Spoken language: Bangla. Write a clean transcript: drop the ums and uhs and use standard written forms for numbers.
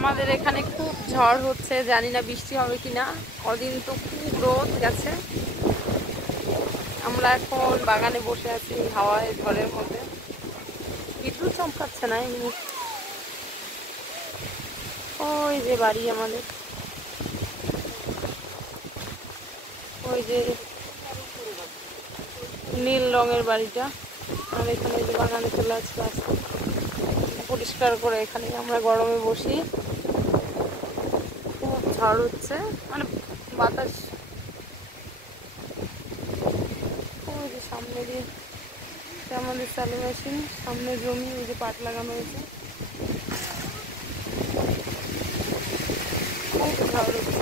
আমাদের এখানে খুব ঝড় হচ্ছে, জানি না বৃষ্টি হবে কিনা। কদিন তো খুব রোদ গেছে। আমরা এখন বাগানে বসে আছি হাওয়ায়, ঝড়ের মধ্যে। বিদ্যুৎ চমকাচ্ছে না এমনি। ওই যে বাড়ি আমাদের, ওই যে নীল রঙের বাড়িটা। আর এখানে যে বাগানে চলে আসছে রাস্তা পরিষ্কার করে, এখানে আমরা গরমে বসি। খুব ঝড় হচ্ছে, মানে বাতাস। ওই যে সামনে দিয়ে আমাদের চালু মেশিন, সামনে জমি, ওই যে পাট লাগানো হয়েছে। খুব ঝড় হচ্ছে।